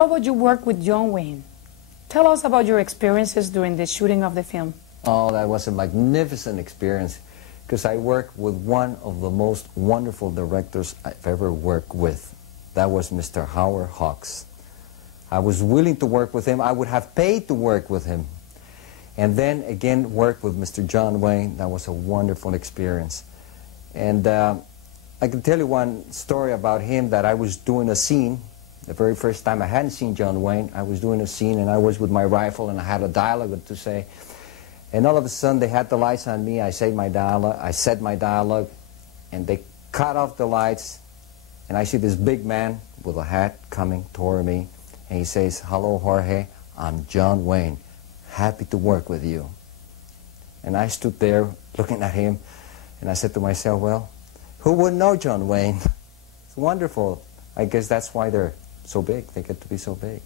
How about you work with John Wayne? Tell us about your experiences during the shooting of the film. Oh, that was a magnificent experience because I worked with one of the most wonderful directors I've ever worked with. That was Mr. Howard Hawks. I was willing to work with him. I would have paid to work with him. And then again work with Mr. John Wayne. That was a wonderful experience. And I can tell you one story about him, that I was doing a scene. The very first time I hadn't seen John Wayne, I was doing a scene and I was with my rifle and I had a dialogue to say. And all of a sudden they had the lights on me. I said my dialogue, and they cut off the lights, and I see this big man with a hat coming toward me, and he says, "Hello, Jorge, I'm John Wayne. Happy to work with you." And I stood there looking at him, and I said to myself, well, who wouldn't know John Wayne? It's wonderful. I guess that's why they're so big. They get to be so big.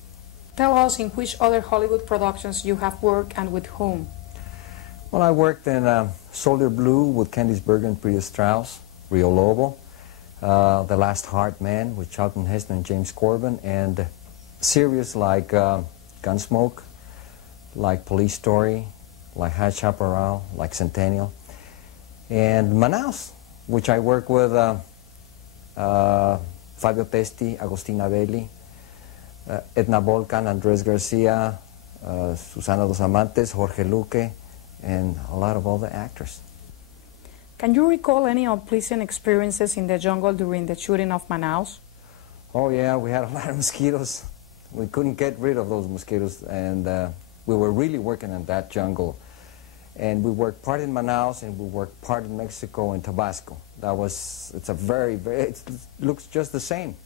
Tell us in which other Hollywood productions you have worked and with whom. Well, I worked in Soldier Blue with Candice Bergen and Priya Strauss, Rio Lobo, The Last Heart Man with Charlton Heston and James Corbin, and series like Gunsmoke, like Police Story, like High Chaparral, like Centennial, and Manaus, which I work with Fabio Testi, Agostina Belli, Edna Volcan, Andres Garcia, Susana Dos Amantes, Jorge Luque, and a lot of other actors. Can you recall any unpleasant experiences in the jungle during the shooting of Manaus? Oh yeah, we had a lot of mosquitoes. We couldn't get rid of those mosquitoes, and we were really working in that jungle. And we worked part in Manaus, and we worked part in Mexico and Tabasco. It's a it looks just the same.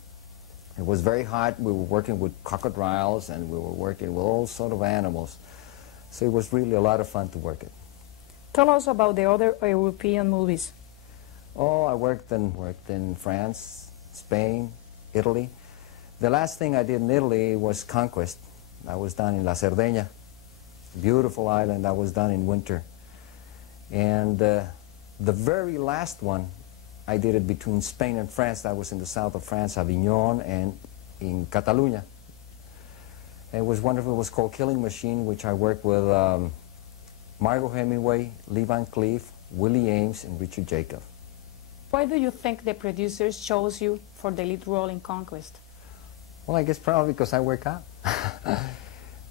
It was very hot. We were working with crocodiles, and we were working with all sort of animals. So it was really a lot of fun to work it. Tell us about the other European movies. Oh, I worked in France, Spain, Italy. The last thing I did in Italy was Conquest. That was done in La Cerdeña. Beautiful island. That was done in winter. And the very last one, I did it between Spain and France. That was in the south of France, Avignon, and in Catalonia. It was wonderful. It was called Killing Machine, which I worked with Margot Hemingway, Lee Van Cleef, Willie Ames, and Richard Jacob. Why do you think the producers chose you for the lead role in Conquest? Well, I guess probably because I work out.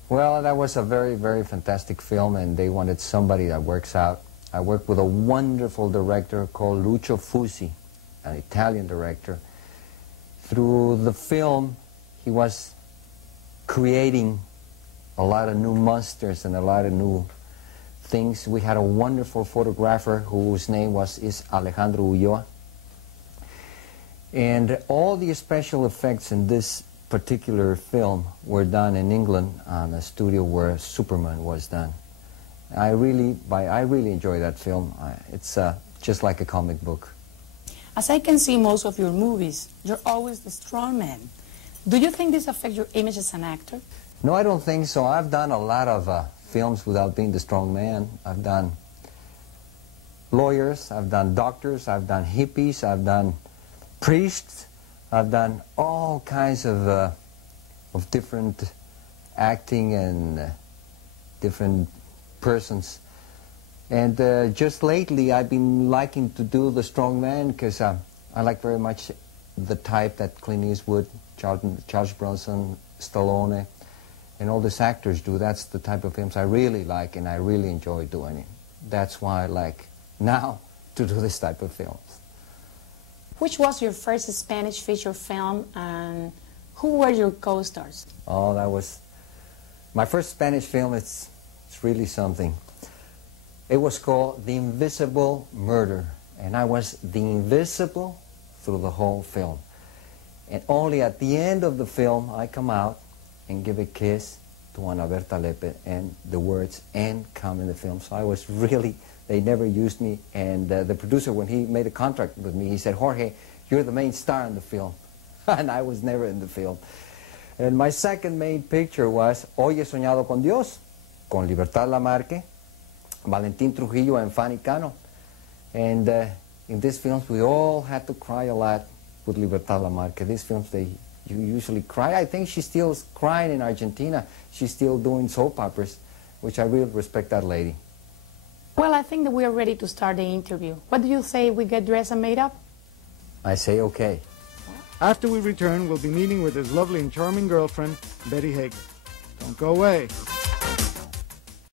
Well, that was a very, very fantastic film, and they wanted somebody that works out. I worked with a wonderful director called Lucio Fusi, an Italian director. Through the film, he was creating a lot of new monsters and a lot of new things. We had a wonderful photographer whose name is Alejandro Ulloa. And all the special effects in this particular film were done in England on a studio where Superman was done. I really enjoy that film. It's just like a comic book. As I can see most of your movies, you're always the strong man. Do you think this affects your image as an actor? No, I don't think so. I've done a lot of films without being the strong man. I've done lawyers, I've done doctors, I've done hippies, I've done priests, I've done all kinds of different acting and different persons. And just lately I've been liking to do the strong man because I like very much the type that Clint Eastwood, Charles Bronson, Stallone, and all these actors do. That's the type of films I really like, and I really enjoy doing it. That's why I like now to do this type of films. Which was your first Spanish feature film, and who were your co-stars? Oh, that was my first Spanish film. It's really something. It was called The Invisible Murder, and I was the invisible through the whole film. And only at the end of the film, I come out and give a kiss to Ana Berta Lepe, and the words "and" come in the film. So I was really, they never used me, and the producer, when he made a contract with me, he said, "Jorge, you're the main star in the film." And I was never in the film. And my second main picture was Hoy He Soñado con Dios, con Libertad Lamarque, Valentín Trujillo, and Fanny Cano. And in these films, we all had to cry a lot with Libertad Lamarque. These films, they You usually cry. I think she's still crying in Argentina. She's still doing soap operas, which I really respect that lady. Well, I think that we are ready to start the interview. What do you say we get dressed and made up? I say okay. After we return, we'll be meeting with his lovely and charming girlfriend, Betty Hager. Don't go away.